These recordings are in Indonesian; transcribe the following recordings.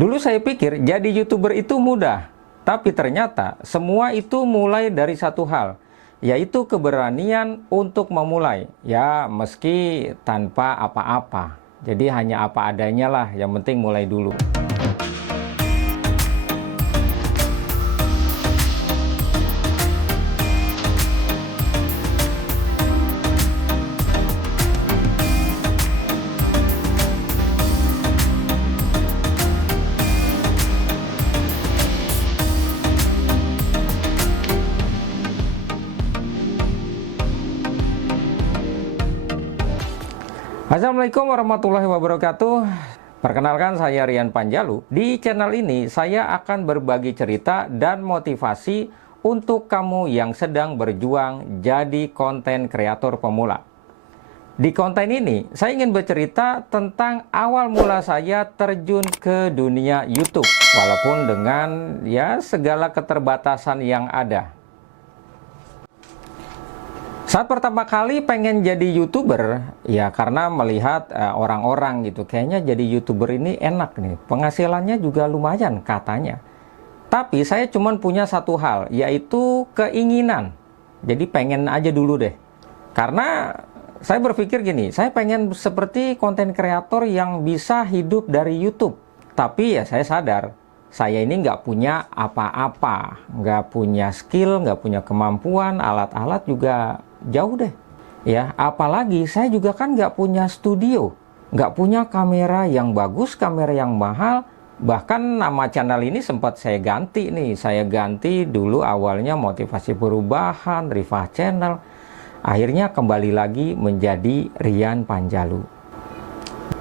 Dulu saya pikir jadi YouTuber itu mudah, tapi ternyata semua itu mulai dari satu hal, yaitu keberanian untuk memulai. Ya, meski tanpa apa-apa. Jadi hanya apa adanya lah, yang penting mulai dulu. Assalamualaikum warahmatullahi wabarakatuh. Perkenalkan, saya Rian Panjalu. Di channel ini saya akan berbagi cerita dan motivasi untuk kamu yang sedang berjuang jadi konten kreator pemula. Di konten ini saya ingin bercerita tentang awal mula saya terjun ke dunia YouTube, walaupun dengan segala keterbatasan yang ada. Saat pertama kali pengen jadi YouTuber, ya karena melihat orang-orang gitu, kayaknya jadi YouTuber ini enak nih, penghasilannya juga lumayan katanya. Tapi saya cuma punya satu hal, yaitu keinginan. Jadi pengen aja dulu deh. Karena saya berpikir gini, saya pengen seperti konten kreator yang bisa hidup dari YouTube. Tapi ya saya sadar, saya ini nggak punya apa-apa, nggak punya skill, nggak punya kemampuan, alat-alat juga jauh deh. Ya, apalagi saya juga kan nggak punya studio, nggak punya kamera yang bagus, kamera yang mahal. Bahkan nama channel ini sempat saya ganti nih. Saya ganti dulu awalnya Motivasi Perubahan, Rifah Channel. Akhirnya kembali lagi menjadi Rian Panjalu.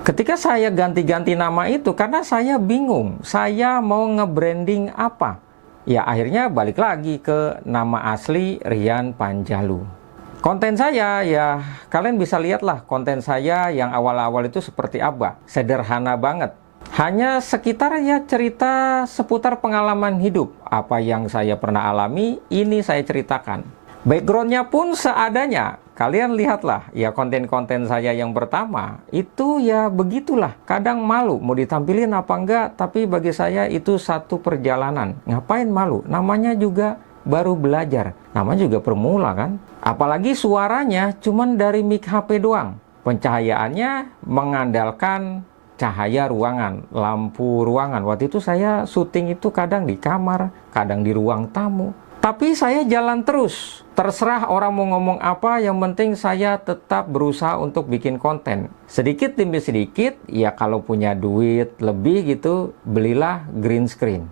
Ketika saya ganti-ganti nama itu karena saya bingung, saya mau nge-branding apa. Ya akhirnya balik lagi ke nama asli Rian Panjalu. Konten saya ya kalian bisa lihatlah konten saya yang awal-awal itu seperti apa. Sederhana banget. Hanya sekitar ya cerita seputar pengalaman hidup. Apa yang saya pernah alami ini saya ceritakan. Backgroundnya pun seadanya. Kalian lihatlah ya konten-konten saya yang pertama itu ya begitulah. Kadang malu mau ditampilin apa enggak. Tapi bagi saya itu satu perjalanan. Ngapain malu? Namanya juga baru belajar. Namanya juga permula kan. Apalagi suaranya cuman dari mic HP doang. Pencahayaannya mengandalkan cahaya ruangan, lampu ruangan. Waktu itu saya syuting itu kadang di kamar, kadang di ruang tamu. Tapi saya jalan terus. Terserah orang mau ngomong apa, yang penting saya tetap berusaha untuk bikin konten. Sedikit demi sedikit, ya kalau punya duit lebih gitu, belilah green screen.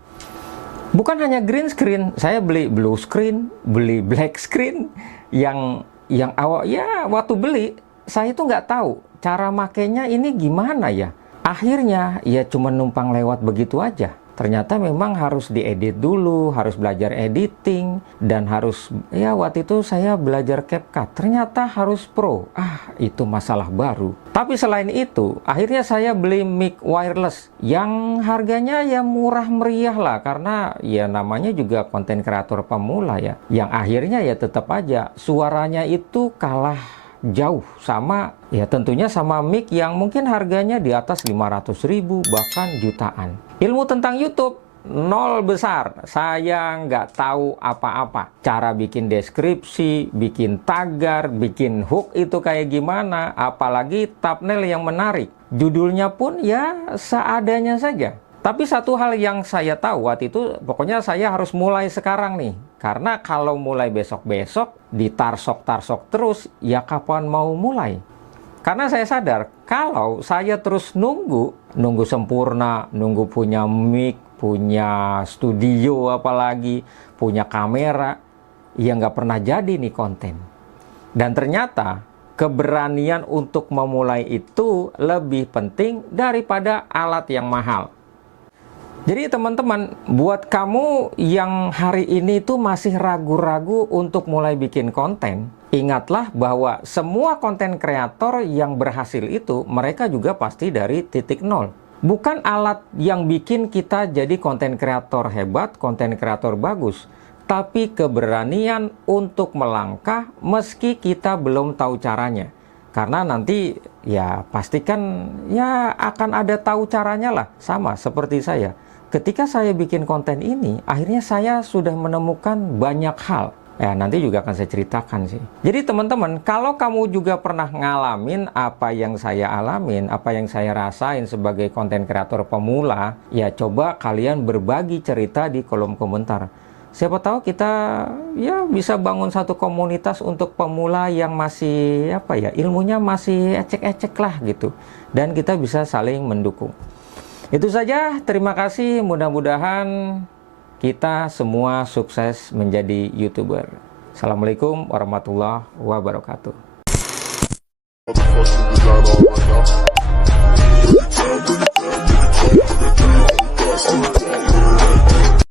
Bukan hanya green screen, saya beli blue screen, beli black screen. Yang awal ya waktu beli saya itu nggak tahu cara makainya ini gimana ya. Akhirnya ya cuma numpang lewat begitu aja. Ternyata memang harus diedit dulu, harus belajar editing, dan harus, ya waktu itu saya belajar CapCut. Ternyata harus pro. Itu masalah baru. Tapi selain itu, akhirnya saya beli mic wireless yang harganya ya murah meriah lah. Karena ya namanya juga konten kreator pemula ya. Yang akhirnya ya tetap aja suaranya itu kalah jauh sama ya tentunya sama mic yang mungkin harganya di atas 500.000 bahkan jutaan. Ilmu tentang YouTube nol besar, saya nggak tahu apa-apa. Cara bikin deskripsi, bikin tagar, bikin hook itu kayak gimana, apalagi thumbnail yang menarik. Judulnya pun ya seadanya saja. Tapi satu hal yang saya tahu waktu itu, pokoknya saya harus mulai sekarang nih. Karena kalau mulai besok-besok, ditarsok-tarsok terus, ya kapan mau mulai? Karena saya sadar, kalau saya terus nunggu sempurna, nunggu punya mic, punya studio apalagi, punya kamera, ya nggak pernah jadi nih konten. Dan ternyata, keberanian untuk memulai itu lebih penting daripada alat yang mahal. Jadi teman-teman, buat kamu yang hari ini tuh masih ragu-ragu untuk mulai bikin konten, ingatlah bahwa semua konten kreator yang berhasil itu, mereka juga pasti dari titik nol. Bukan alat yang bikin kita jadi konten kreator hebat, konten kreator bagus, tapi keberanian untuk melangkah meski kita belum tahu caranya. Karena nanti ya pastikan ya akan ada tahu caranya lah. Sama seperti saya. Ketika saya bikin konten ini, akhirnya saya sudah menemukan banyak hal. Ya, nanti juga akan saya ceritakan sih. Jadi teman-teman, kalau kamu juga pernah ngalamin apa yang saya alamin, apa yang saya rasain sebagai konten kreator pemula, ya coba kalian berbagi cerita di kolom komentar. Siapa tahu kita ya bisa bangun satu komunitas untuk pemula yang masih apa ya, ilmunya masih ecek-ecek lah gitu. Dan kita bisa saling mendukung. Itu saja, terima kasih, mudah-mudahan kita semua sukses menjadi YouTuber. Assalamualaikum warahmatullahi wabarakatuh.